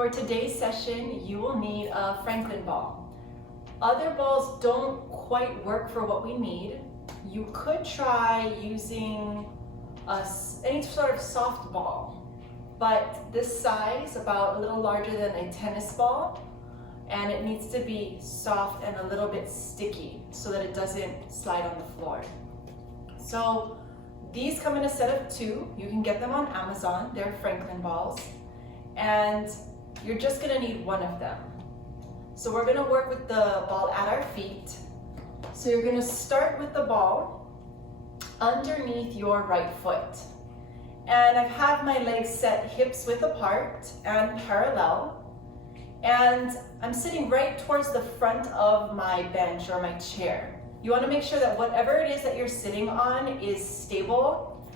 For today's session, you will need a Franklin ball. Other balls don't quite work for what we need. You could try using any sort of soft ball, but this size, about a little larger than a tennis ball, and it needs to be soft and a little bit sticky so that it doesn't slide on the floor. So these come in a set of 2. You can get them on Amazon. They're Franklin balls, and you're just gonna need one of them. So we're gonna work with the ball at our feet. So you're gonna start with the ball underneath your right foot. And I've had my legs set hips width apart and parallel. And I'm sitting right towards the front of my bench or my chair. You wanna make sure that whatever it is that you're sitting on is stable.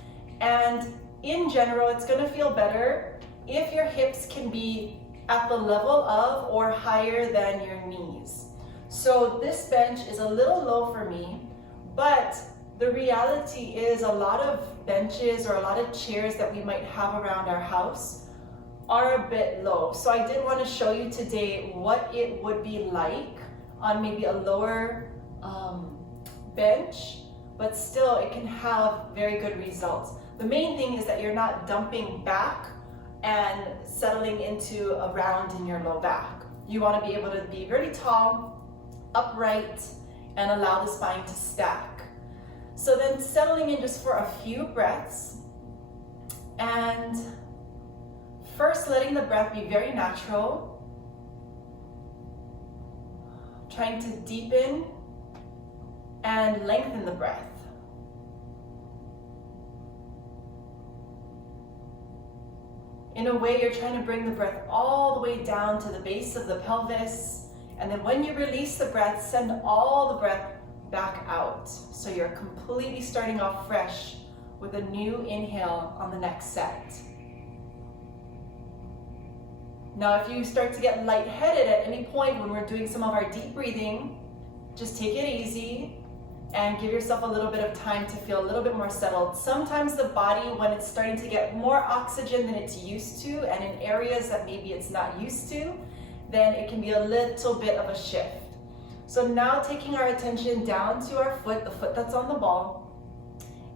And in general, it's gonna feel better if your hips can be at the level of or higher than your knees. So this bench is a little low for me, but the reality is a lot of benches or a lot of chairs that we might have around our house are a bit low. So I did want to show you today what it would be like on maybe a lower bench, but still it can have very good results. The main thing is that you're not dumping back and settling into a round in your low back. You want to be able to be really tall, upright, and allow the spine to stack. So then settling in just for a few breaths, and first letting the breath be very natural, trying to deepen and lengthen the breath. In a way, you're trying to bring the breath all the way down to the base of the pelvis. And then when you release the breath, send all the breath back out. So you're completely starting off fresh with a new inhale on the next set. Now, if you start to get lightheaded at any point when we're doing some of our deep breathing, just take it easy and give yourself a little bit of time to feel a little bit more settled. Sometimes the body, when it's starting to get more oxygen than it's used to, and in areas that maybe it's not used to, then it can be a little bit of a shift. So now taking our attention down to our foot, the foot that's on the ball,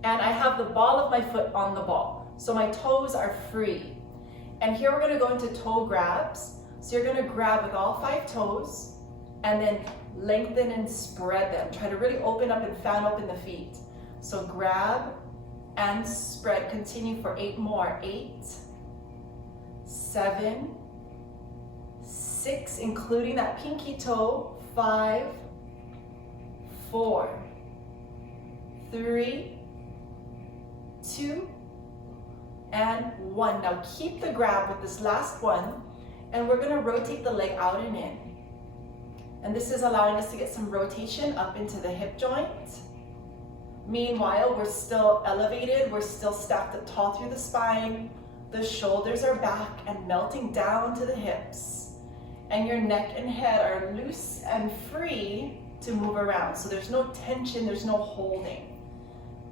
and I have the ball of my foot on the ball. So my toes are free. And here we're gonna go into toe grabs. So you're gonna grab with all 5 toes, and then lengthen and spread them. Try to really open up and fan open the feet. So grab and spread. Continue for 8 more. 8, 7, 6, including that pinky toe. 5, 4, 3, 2, and 1. Now keep the grab with this last one, and we're gonna rotate the leg out and in. And this is allowing us to get some rotation up into the hip joint. Meanwhile, we're still elevated, we're still stacked up tall through the spine. The shoulders are back and melting down to the hips. And your neck and head are loose and free to move around. So there's no tension, there's no holding.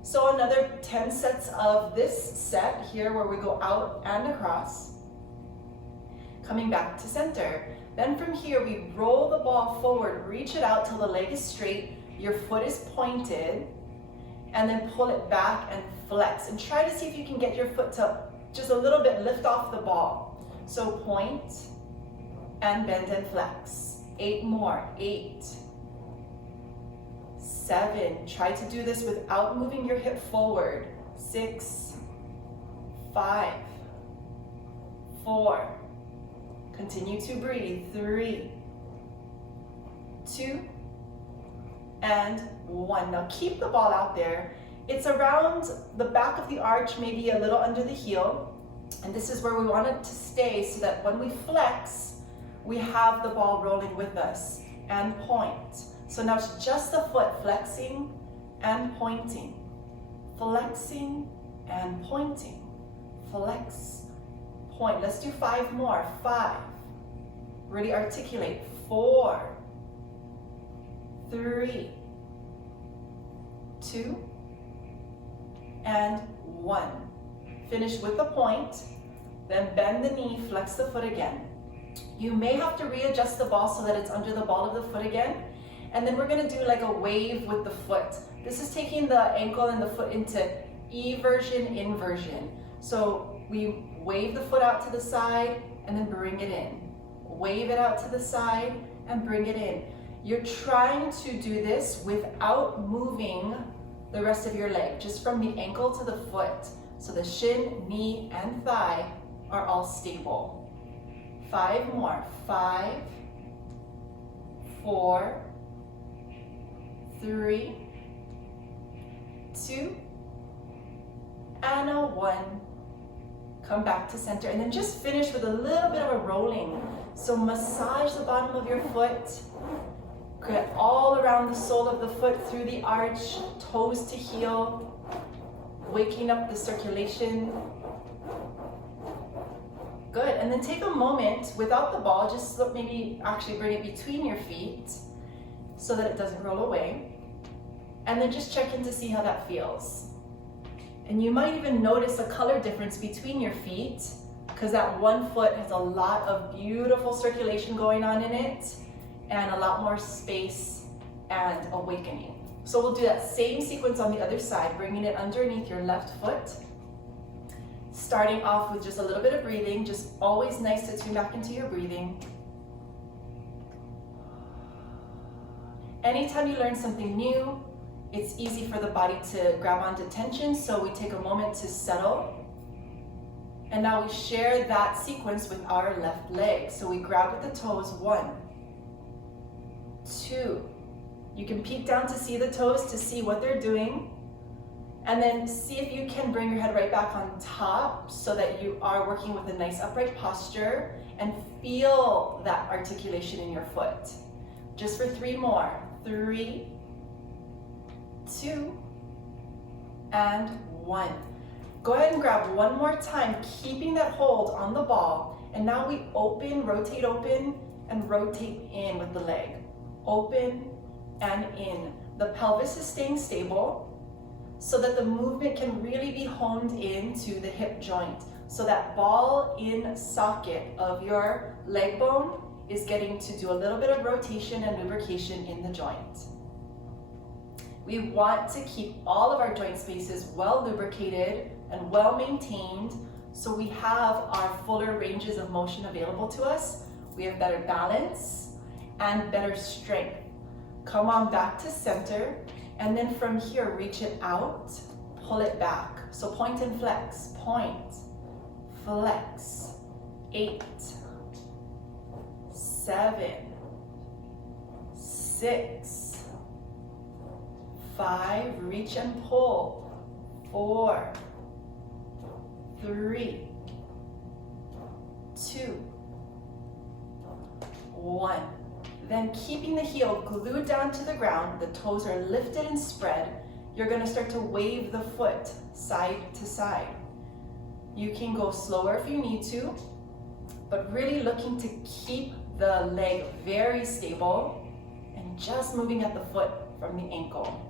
So another 10 sets of this set here where we go out and across. Coming back to center. Then from here, we roll the ball forward, reach it out till the leg is straight, your foot is pointed, and then pull it back and flex. And try to see if you can get your foot to just a little bit lift off the ball. So point and bend and flex. 8 more. 8, 7. Try to do this without moving your hip forward. 6, 5, 4. Continue to breathe. 3, 2, and 1. Now keep the ball out there. It's around the back of the arch, maybe a little under the heel. And this is where we want it to stay so that when we flex, we have the ball rolling with us. And point. So now it's just the foot flexing and pointing. Flexing and pointing. Flex, point. Let's do 5 more. 5. Really articulate. 4, 3, 2, and 1. Finish with the point, then bend the knee, flex the foot again. You may have to readjust the ball so that it's under the ball of the foot again. And then we're gonna do like a wave with the foot. This is taking the ankle and the foot into eversion, inversion. So we wave the foot out to the side and then bring it in. Wave it out to the side and bring it in. You're trying to do this without moving the rest of your leg, just from the ankle to the foot. So the shin, knee, and thigh are all stable. 5 more. 5, 4, 3, 2, and a 1. Come back to center, and then just finish with a little bit of a rolling. So massage the bottom of your foot, get all around the sole of the foot through the arch, toes to heel, waking up the circulation. Good, and then take a moment without the ball, just maybe actually bring it between your feet so that it doesn't roll away. And then just check in to see how that feels. And you might even notice a color difference between your feet, because that one foot has a lot of beautiful circulation going on in it and a lot more space and awakening. So we'll do that same sequence on the other side, bringing it underneath your left foot. Starting off with just a little bit of breathing, just always nice to tune back into your breathing. Anytime you learn something new, it's easy for the body to grab onto tension, so we take a moment to settle. And now we share that sequence with our left leg. So we grab with the toes, 1, 2. You can peek down to see the toes to see what they're doing. And then see if you can bring your head right back on top so that you are working with a nice upright posture, and feel that articulation in your foot. Just for 3 more. 3, 2, and 1. Go ahead and grab one more time, keeping that hold on the ball. And now we rotate open, and rotate in with the leg. Open and in. The pelvis is staying stable so that the movement can really be honed into the hip joint. So that ball in socket of your leg bone is getting to do a little bit of rotation and lubrication in the joint. We want to keep all of our joint spaces well lubricated and well maintained, so we have our fuller ranges of motion available to us. We have better balance and better strength. Come on back to center, and then from here, reach it out, pull it back. So point and flex, point, flex. 8, 7, 6, 5, reach and pull. 4, 3, 2, 1. Then keeping the heel glued down to the ground, the toes are lifted and spread, you're gonna start to wave the foot side to side. You can go slower if you need to, but really looking to keep the leg very stable and just moving at the foot from the ankle.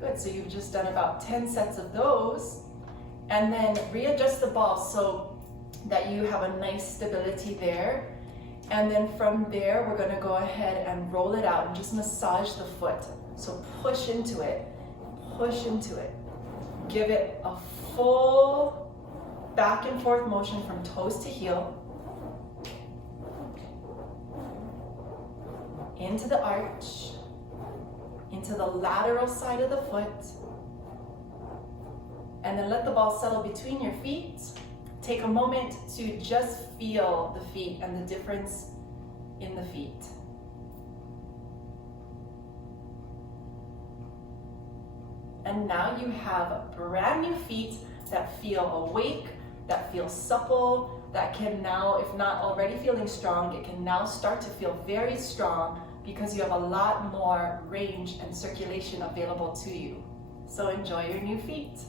Good, so you've just done about 10 sets of those, and then readjust the ball so that you have a nice stability there. And then from there, we're gonna go ahead and roll it out and just massage the foot. So push into it, push into it. Give it a full back and forth motion from toes to heel. Into the arch, into the lateral side of the foot. And then let the ball settle between your feet. Take a moment to just feel the feet and the difference in the feet. And now you have brand new feet that feel awake, that feel supple, that can now, if not already feeling strong, it can now start to feel very strong because you have a lot more range and circulation available to you. So enjoy your new feet.